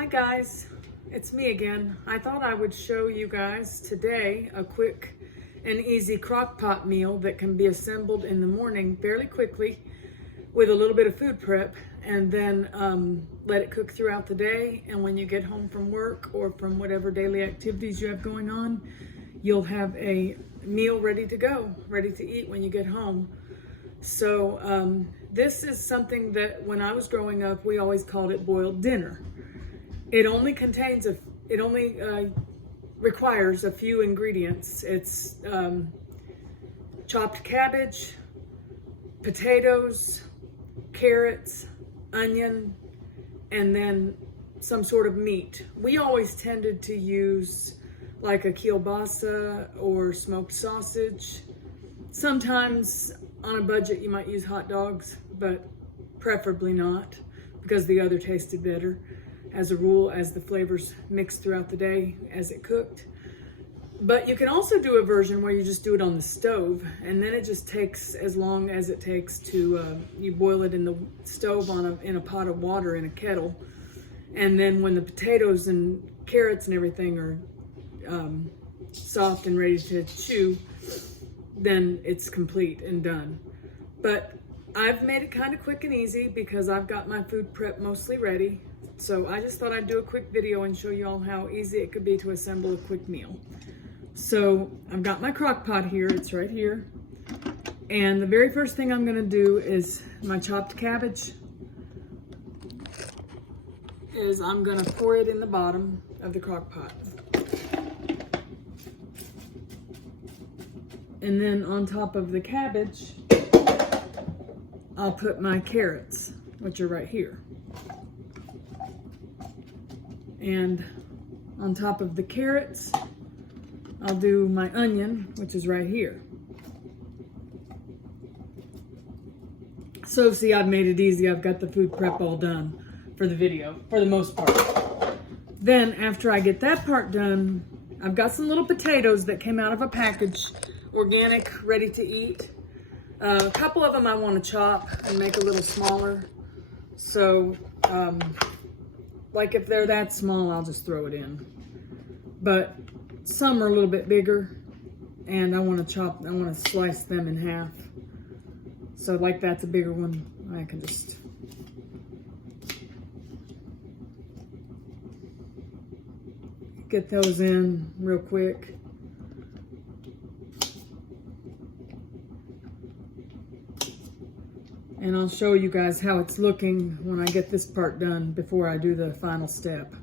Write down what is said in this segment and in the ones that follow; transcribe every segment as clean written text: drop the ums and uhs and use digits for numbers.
Hi guys, it's me again. I thought I would show you guys today a quick and easy crock pot meal that can be assembled in the morning fairly quickly with a little bit of food prep, and then let it cook throughout the day. And when you get home from work or from whatever daily activities you have going on, you'll have a meal ready to go, ready to eat when you get home. So this is something that when I was growing up, we always called it boiled dinner. It only requires a few ingredients. It's chopped cabbage, potatoes, carrots, onion, and then some sort of meat. We always tended to use like a kielbasa or smoked sausage. Sometimes on a budget you might use hot dogs, but preferably not, because the other tasted better as a rule, as the flavors mixed throughout the day as it cooked. But you can also do a version where you just do it on the stove, and then it just takes as long as it takes to, you boil it in the stove in a pot of water in a kettle. And then when the potatoes and carrots and everything are soft and ready to chew, then it's complete and done. But I've made it kind of quick and easy because I've got my food prep mostly ready. So I just thought I'd do a quick video and show you all how easy it could be to assemble a quick meal. So I've got my crock pot here, it's right here. And the very first thing I'm gonna do is my chopped cabbage is I'm gonna pour it in the bottom of the crock pot. And then on top of the cabbage, I'll put my carrots, which are right here. And on top of the carrots, I'll do my onion, which is right here. So see, I've made it easy. I've got the food prep all done for the video, for the most part. Then after I get that part done, I've got some little potatoes that came out of a package, organic, ready to eat. A couple of them I want to chop and make a little smaller. So, like if they're that small, I'll just throw it in. But some are a little bit bigger, and I want to slice them in half. So like that's a bigger one, I can just get those in real quick. And I'll show you guys how it's looking when I get this part done before I do the final step.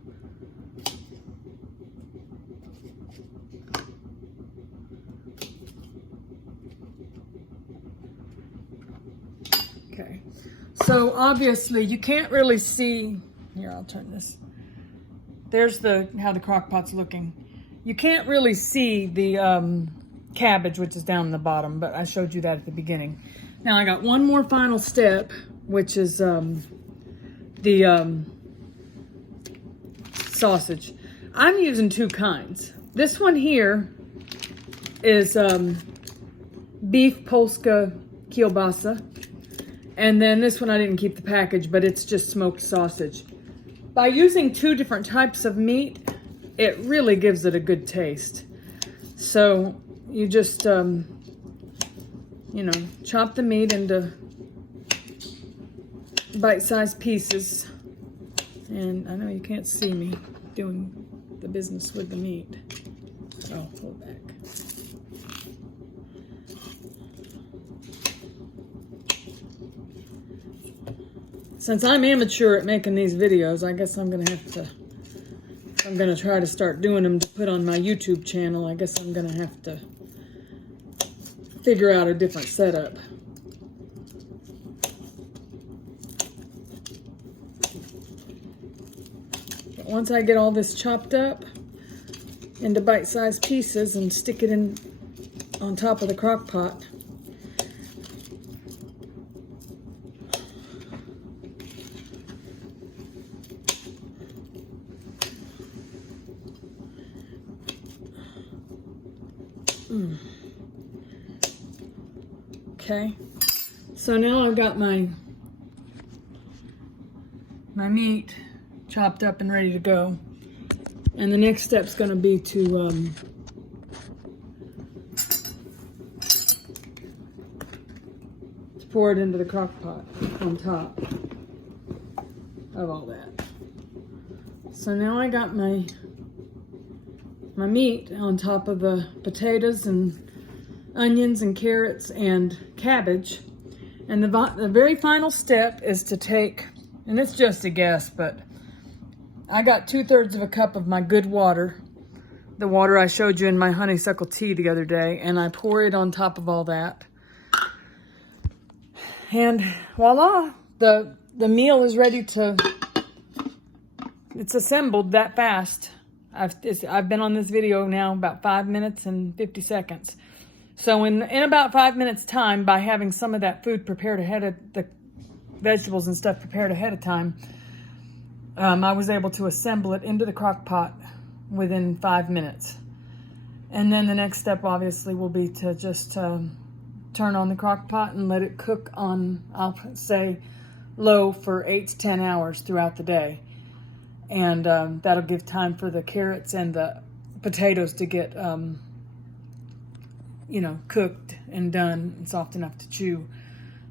Okay, so obviously you can't really see, here I'll turn this, there's how the crock pot's looking. You can't really see the cabbage, which is down in the bottom, but I showed you that at the beginning. Now I got one more final step, which is the sausage. I'm using two kinds. This one here is beef Polska kielbasa, and then this one I didn't keep the package, but it's just smoked sausage. By using two different types of meat, it really gives it a good taste. So you just you know, chop the meat into bite-sized pieces. And I know you can't see me doing the business with the meat. Oh, pull it back. Since I'm amateur at making these videos, I guess I'm gonna have to, if I'm gonna try to start doing them to put on my YouTube channel, I guess I'm gonna have to figure out a different setup. But once I get all this chopped up into bite-sized pieces and stick it in on top of the crock pot, Okay, so now I've got my meat chopped up and ready to go. And the next step's going to be to pour it into the crock pot on top of all that. So now I got my meat on top of the potatoes and onions and carrots and cabbage. And the very final step is to take, and it's just a guess, but I got 2/3 of a cup of my good water, the water I showed you in my honeysuckle tea the other day, and I pour it on top of all that. And voila, the meal is ready to, it's assembled that fast. I've been on this video now about 5 minutes and 50 seconds. So in about 5 minutes time, by having some of that food prepared ahead of the vegetables and stuff prepared ahead of time, I was able to assemble it into the crock pot within 5 minutes. And then the next step obviously will be to just turn on the crock pot and let it cook on, I'll say, low for 8 to 10 hours throughout the day. And that'll give time for the carrots and the potatoes to get, cooked and done and soft enough to chew.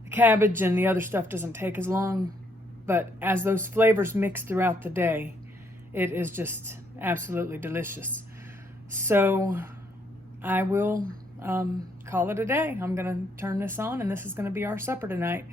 The cabbage and the other stuff doesn't take as long, but as those flavors mix throughout the day, it is just absolutely delicious. So I will call it a day. I'm going to turn this on, and this is going to be our supper tonight.